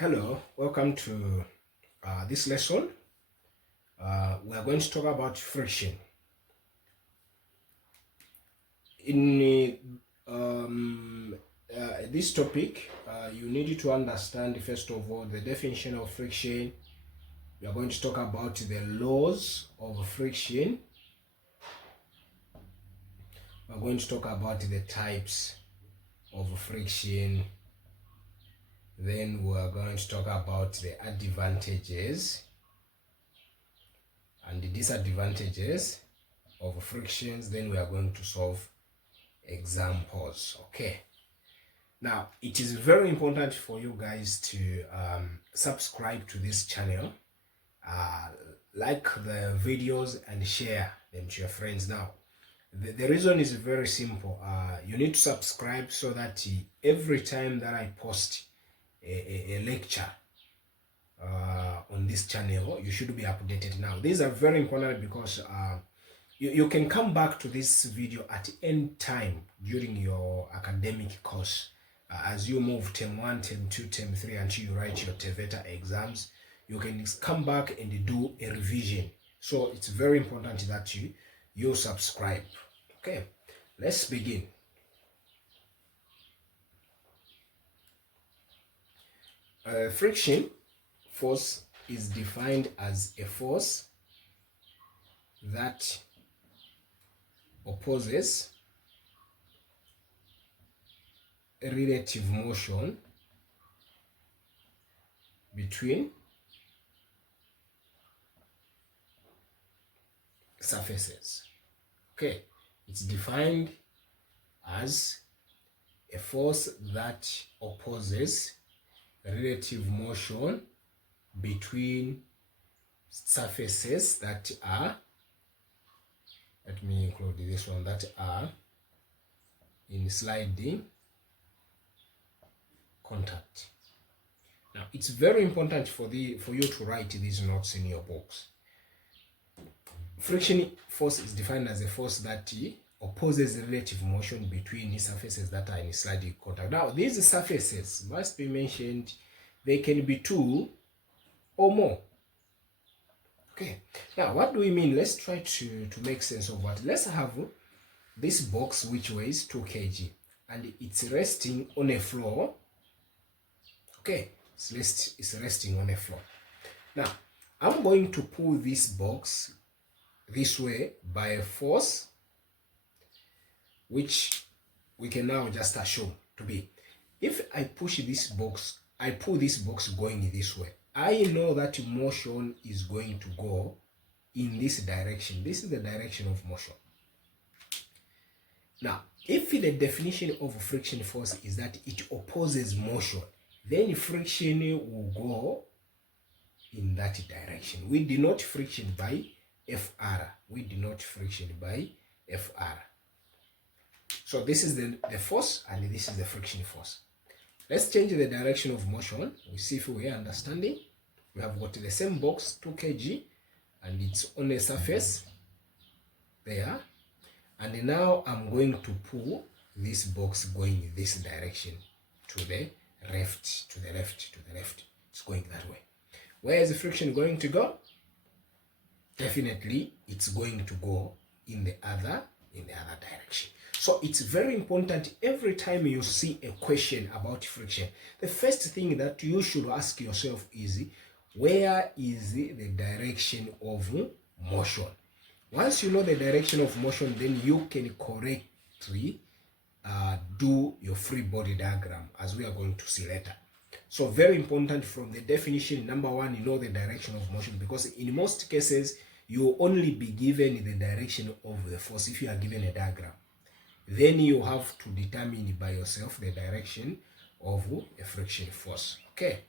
Hello, welcome to this lesson. We are going to talk about friction. In this topic, you need to understand, first of all, the definition of friction. We are going to talk about the laws of friction. We are going to talk about the types of friction. Then we are going to talk about the advantages and the disadvantages of frictions. Then we are going to solve examples. Okay, now it is very important for you guys to subscribe to this channel, like the videos and share them to your friends. Now the reason is very simple. You need to subscribe so that every time that I post a lecture on this channel, you should be updated. Now these are very important because you can come back to this video at any time during your academic course. As you move term 1, term 2, term 3 until you write your TVETA exams, you can come back and do a revision. So it's very important that you subscribe. Okay, let's begin. Friction force is defined as a force that opposes a relative motion between surfaces. Okay, it's defined as a force that opposes relative motion between surfaces that are, let me include this one, that are in sliding contact. Now it's very important for you to write these notes in your books. Friction force is defined as a force that opposes relative motion between surfaces that are in sliding contact. Now these surfaces must be mentioned. They can be two or more. Okay, now what do we mean? Let's try to make sense of what. Let's have this box which weighs 2 kg and it's resting on a floor. Okay, it's resting on a floor. Now I'm going to pull this box this way by a force which we can now just assume to be, if I push this box, I pull this box going this way, I know that motion is going to go in this direction. This is the direction of motion. Now if the definition of friction force is that it opposes motion, then friction will go in that direction. We denote friction by Fr. We denote friction by Fr. So this is the force and this is the friction force. Let's change the direction of motion. We see if we are understanding. We have got the same box, 2 kg, and it's on a surface there. And now I'm going to pull this box going in this direction, to the left, to the left, to the left. It's going that way. Where is the friction going to go? Definitely it's going to go in the other direction. So it's very important every time you see a question about friction, the first thing that you should ask yourself is, where is the direction of motion? Once you know the direction of motion, then you can correctly do your free body diagram, as we are going to see later. So very important from the definition, number one, you know the direction of motion, because in most cases you will only be given the direction of the force if you are given a diagram. Then you have to determine by yourself the direction of a friction force. Okay,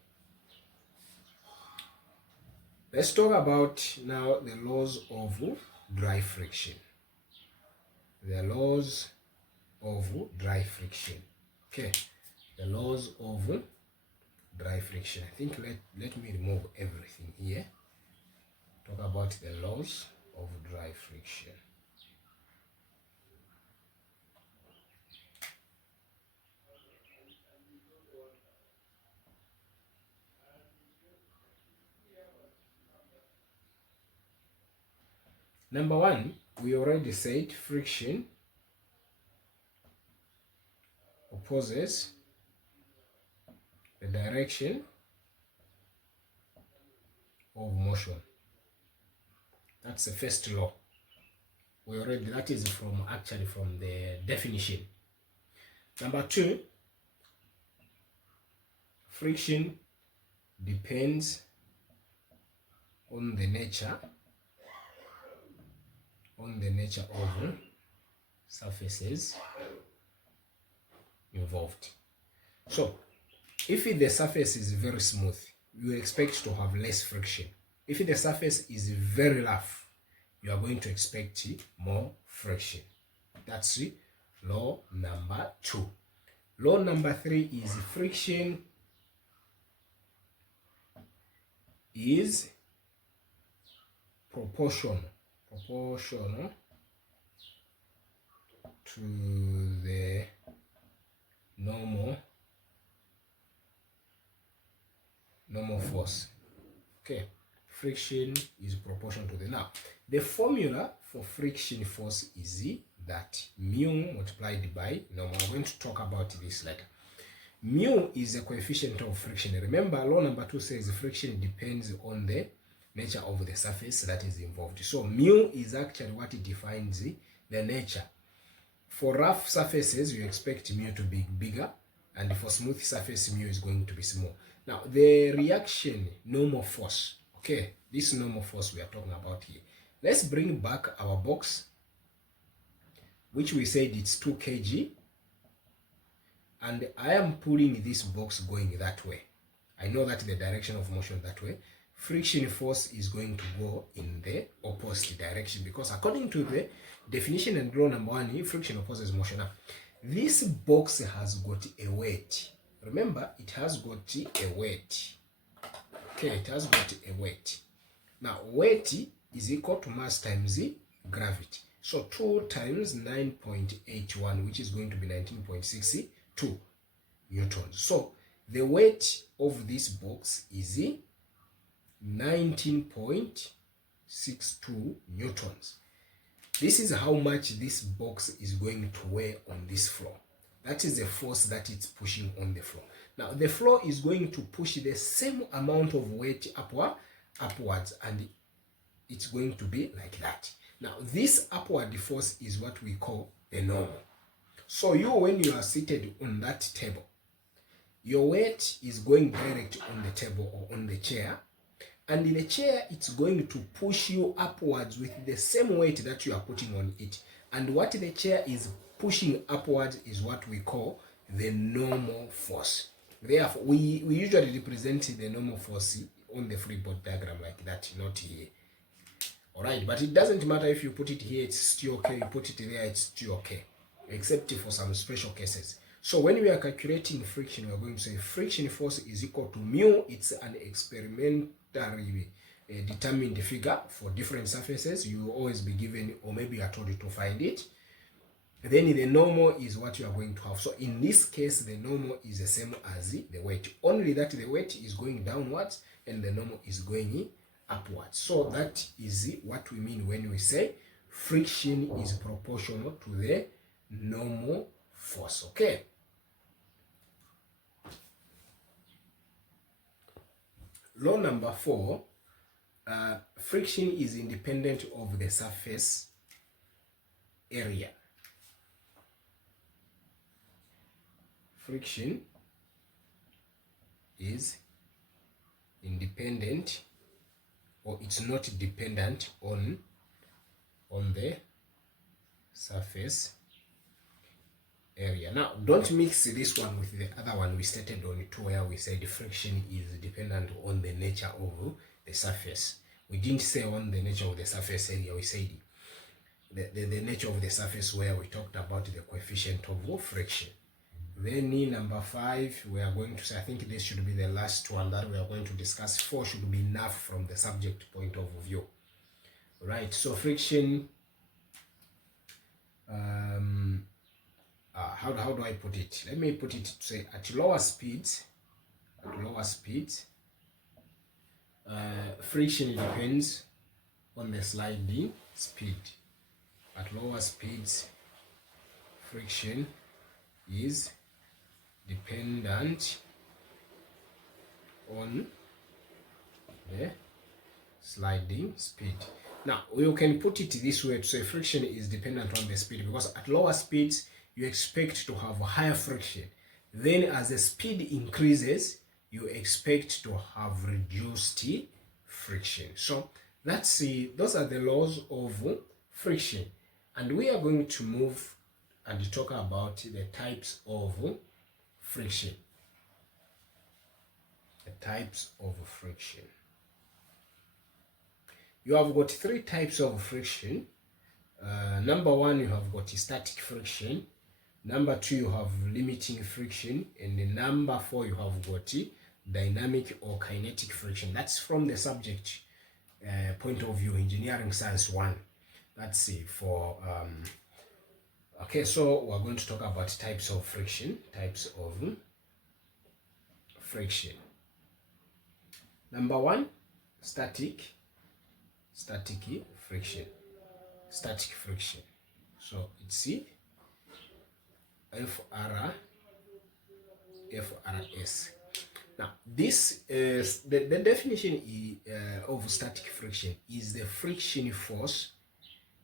let's talk about now the laws of dry friction. The laws of dry friction. Okay, the laws of dry friction. I think let me remove everything here. Talk about the laws of dry friction. Number one, we already said friction opposes the direction of motion. That's the first law. That is actually from the definition. Number two, friction depends on the nature of surfaces involved. So if the surface is very smooth, you expect to have less friction. If the surface is very rough, you are going to expect more friction. That's law number two. Law number three is friction is proportional to the normal force. Okay, friction is proportional to the. Now the formula for friction force is that mu multiplied by normal. I'm going to talk about this later. Mu is the coefficient of friction. Remember, law number two says friction depends on the nature of the surface that is involved. So mu is actually what defines the nature. For rough surfaces, you expect mu to be bigger, and for smooth surface, mu is going to be small. Now, the reaction normal force, okay, this normal force we are talking about here. Let's bring back our box, which we said it's 2 kg, and I am pulling this box going that way. I know that the direction of motion that way. Friction force is going to go in the opposite direction, because according to the definition and law number one, friction opposes motion. Now, this box has got a weight. Remember, it has got a weight. Okay, it has got a weight. Now, weight is equal to mass times gravity. So 2 times 9.81, which is going to be 19.62 newtons. So the weight of this box is 19.62 newtons. This is how much this box is going to weigh on this floor. That is the force that it's pushing on the floor. Now the floor is going to push the same amount of weight upwards, and it's going to be like that. Now this upward force is what we call the normal. So when you are seated on that table, your weight is going direct on the table or on the chair, and in the chair it's going to push you upwards with the same weight that you are putting on it. And what the chair is pushing upwards is what we call the normal force. Therefore, we usually represent the normal force on the freeboard diagram like that, not here. Alright, but it doesn't matter if you put it here, it's still okay. You put it there, it's still okay, except for some special cases. So when we are calculating friction, we are going to say friction force is equal to mu. It's an experimentally determined figure for different surfaces. You will always be given, or maybe you are told to find it. Then the normal is what you are going to have. So in this case, the normal is the same as the weight, only that the weight is going downwards and the normal is going upwards. So that is what we mean when we say friction is proportional to the normal force. Okay. Law number 4, friction is independent of the surface area. Friction is independent, or it's not dependent on the surface area. Now, don't mix this one with the other one we stated on it, where we said friction is dependent on the nature of the surface. We didn't say on the nature of the surface area, we said the nature of the surface, where we talked about the coefficient of friction. Then in number 5, we are going to say, I think this should be the last one that we are going to discuss. 4 should be enough from the subject point of view. Right, so friction, how do I put it? Let me put it to say at lower speeds, friction depends on the sliding speed. At lower speeds, friction is dependent on the sliding speed. Now, you can put it this way to say friction is dependent on the speed, because at lower speeds, you expect to have higher friction. Then as the speed increases, you expect to have reduced friction. So those are the laws of friction. And we are going to move and talk about the types of friction. The types of friction. You have got three types of friction. Number one, you have got static friction. Number two, you have limiting friction. And the number four, you have got dynamic or kinetic friction. That's from the subject point of view, engineering science 1. That's it for okay, so we're going to talk about types of friction. Number one, static friction. So it's FRS. Now, this is the definition of static friction is the friction force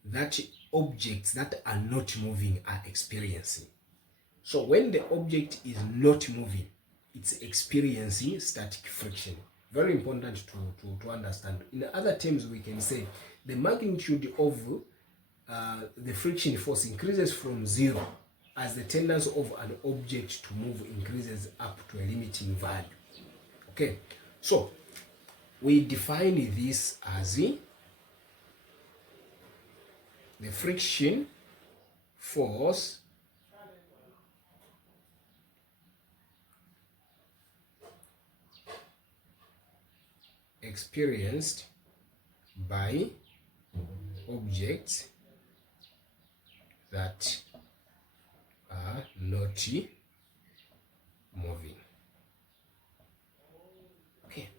that objects that are not moving are experiencing. So when the object is not moving, it's experiencing static friction. Very important to understand. In other terms, we can say the magnitude of the friction force increases from 0 as the tendency of an object to move increases up to a limiting value. Okay, so we define this as the friction force experienced by objects that are not moving. Okay.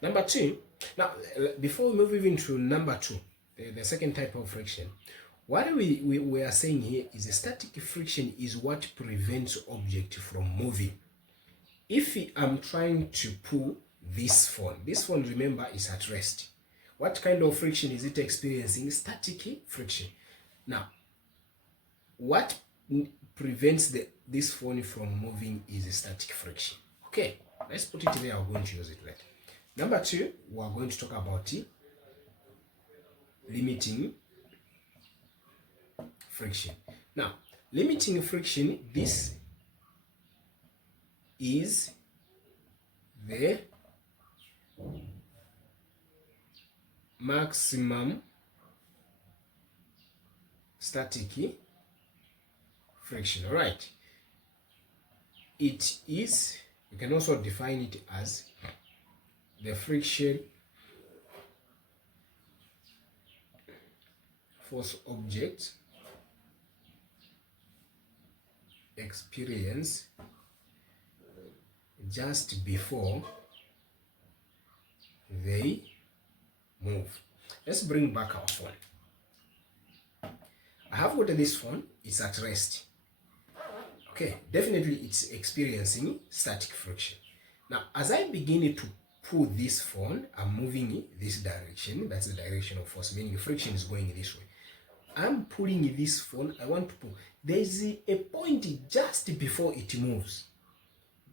Number two. Now, before we move even to number two, the second type of friction, what we are saying here is a static friction is what prevents object from moving. If I'm trying to pull this phone, remember is at rest. What kind of friction is it experiencing? Static friction. Now, what prevents this phone from moving is a static friction. Okay, let's put it there. I'm going to use it later. Number two, we are going to talk about limiting friction. Now, limiting friction, this is the maximum static friction. All right. It is, you can also define it as the friction force objects experience just before they move. Let's bring back our phone. I have got this phone, it's at rest. Okay, definitely it's experiencing static friction. Now, as I begin to pull this phone, I'm moving this direction. That's the direction of force, meaning friction is going this way. I'm pulling this phone, I want to pull. There's a point just before it moves.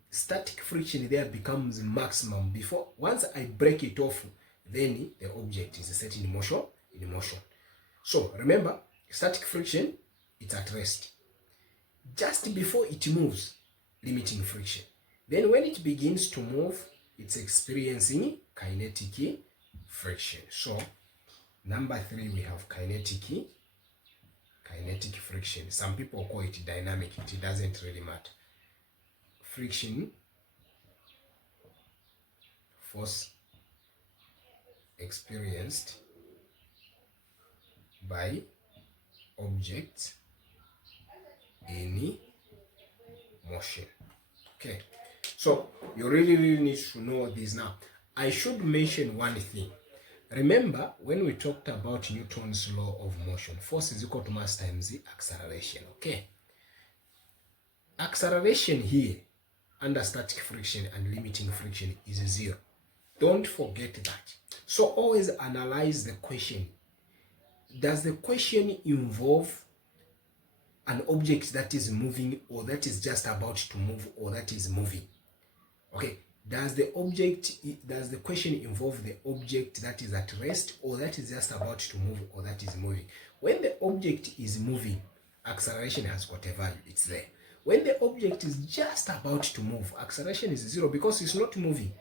Static friction there becomes maximum. Once I break it off, then the object is set in motion. So remember, static friction, it's at rest. Just before it moves, limiting friction. Then when it begins to move, it's experiencing kinetic friction. So number three, we have kinetic friction. Some people call it dynamic. It doesn't really matter. Friction force experienced by objects in motion. Okay, so you really need to know this. Now I should mention one thing. Remember, when we talked about Newton's law of motion, force is equal to mass times the acceleration, okay? Acceleration here, under static friction and limiting friction, is 0. Don't forget that. So always analyze the question. Does the question involve an object that is moving, or that is just about to move, or that is moving? Okay, does the question involve the object that is at rest, or that is just about to move, or that is moving? When the object is moving, acceleration has got a value, it's there. When the object is just about to move, acceleration is 0 because it's not moving.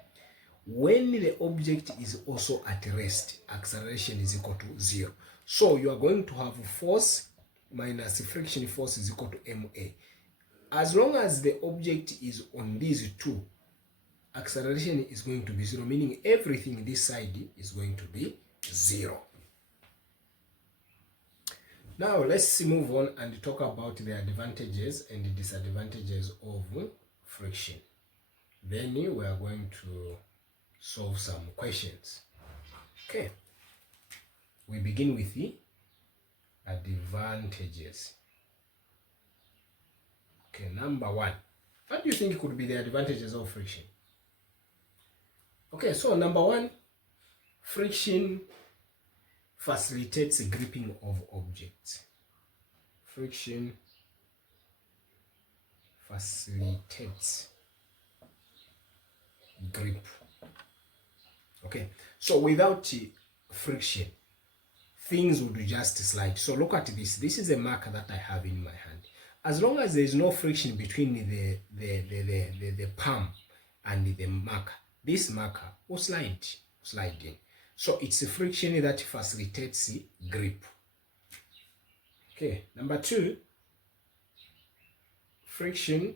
When the object is also at rest, acceleration is equal to 0. So you are going to have force minus friction force is equal to ma. As long as the object is on these two, acceleration is going to be 0, meaning everything this side is going to be 0. Now let's move on and talk about the advantages and disadvantages of friction. Then we are going to solve some questions. Okay, we begin with the advantages. Okay, number 1. What do you think could be the advantages of friction? Okay, so number 1, friction facilitates gripping of objects. Friction facilitates grip. Okay, so without friction, things would just slide. So look at this. This is a marker that I have in my hand. As long as there is no friction between the palm and the marker, this marker will slide in. So it's a friction that facilitates grip. Okay, number 2, friction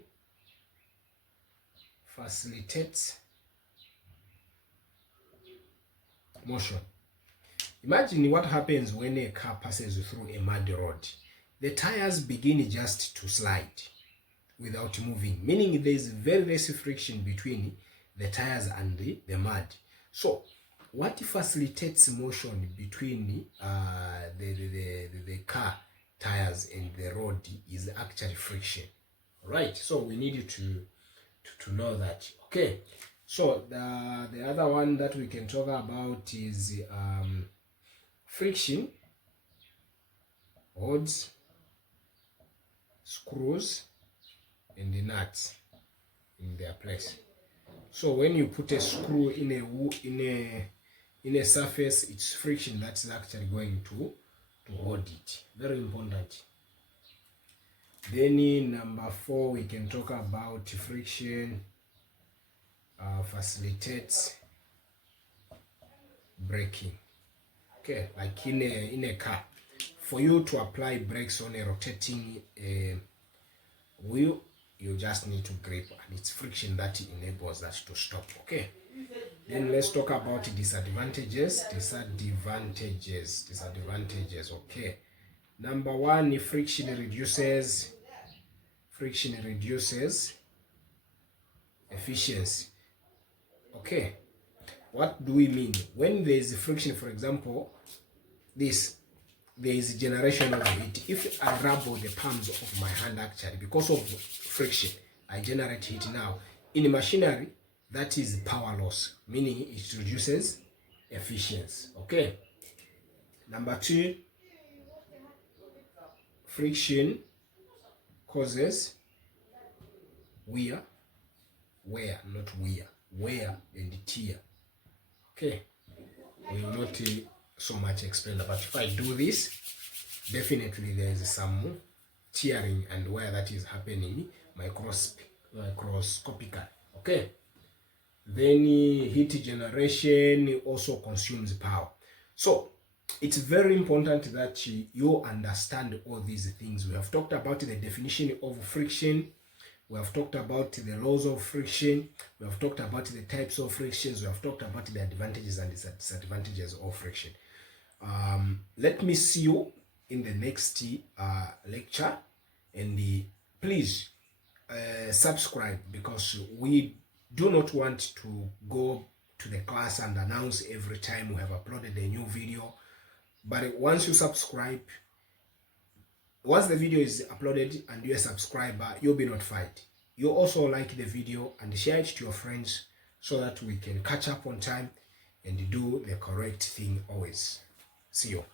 facilitates motion. Imagine what happens when a car passes through a mud road. The tires begin just to slide without moving, meaning there is very less friction between the tires and the mud. So what facilitates motion between the car tires and the road is actually friction. Right, so we need to know that. Okay, so the other one that we can talk about is friction holds screws and the nuts in their place. So when you put a screw in a surface, it's friction that's actually going to hold it. Very important. Then in number 4, we can talk about friction facilitates braking. Okay, like in a car, for you to apply brakes on a rotating wheel, you just need to grip, and it's friction that enables that to stop. Okay, then let's talk about disadvantages. Okay, number 1, friction reduces efficiency. Okay, what do we mean? When there is friction, for example, there is generation of heat. If I rub the palms of my hand, actually, because of friction, I generate heat. Now, in machinery, that is power loss, meaning it reduces efficiency. Okay. Number 2, friction causes wear and tear. Okay, we will not so much explain, but if I do this, definitely there is some tearing and wear that is happening microscopically. Okay, then heat generation also consumes power. So it's very important that you understand all these things. We have talked about the definition of friction. We have talked about the laws of friction. We have talked about the types of frictions. We have talked about the advantages and disadvantages of friction. Let me see you in the next lecture, and please subscribe, because we do not want to go to the class and announce every time we have uploaded a new video. But once you subscribe, once the video is uploaded and you're a subscriber, you'll be notified. You also like the video and share it to your friends so that we can catch up on time and do the correct thing always. See you.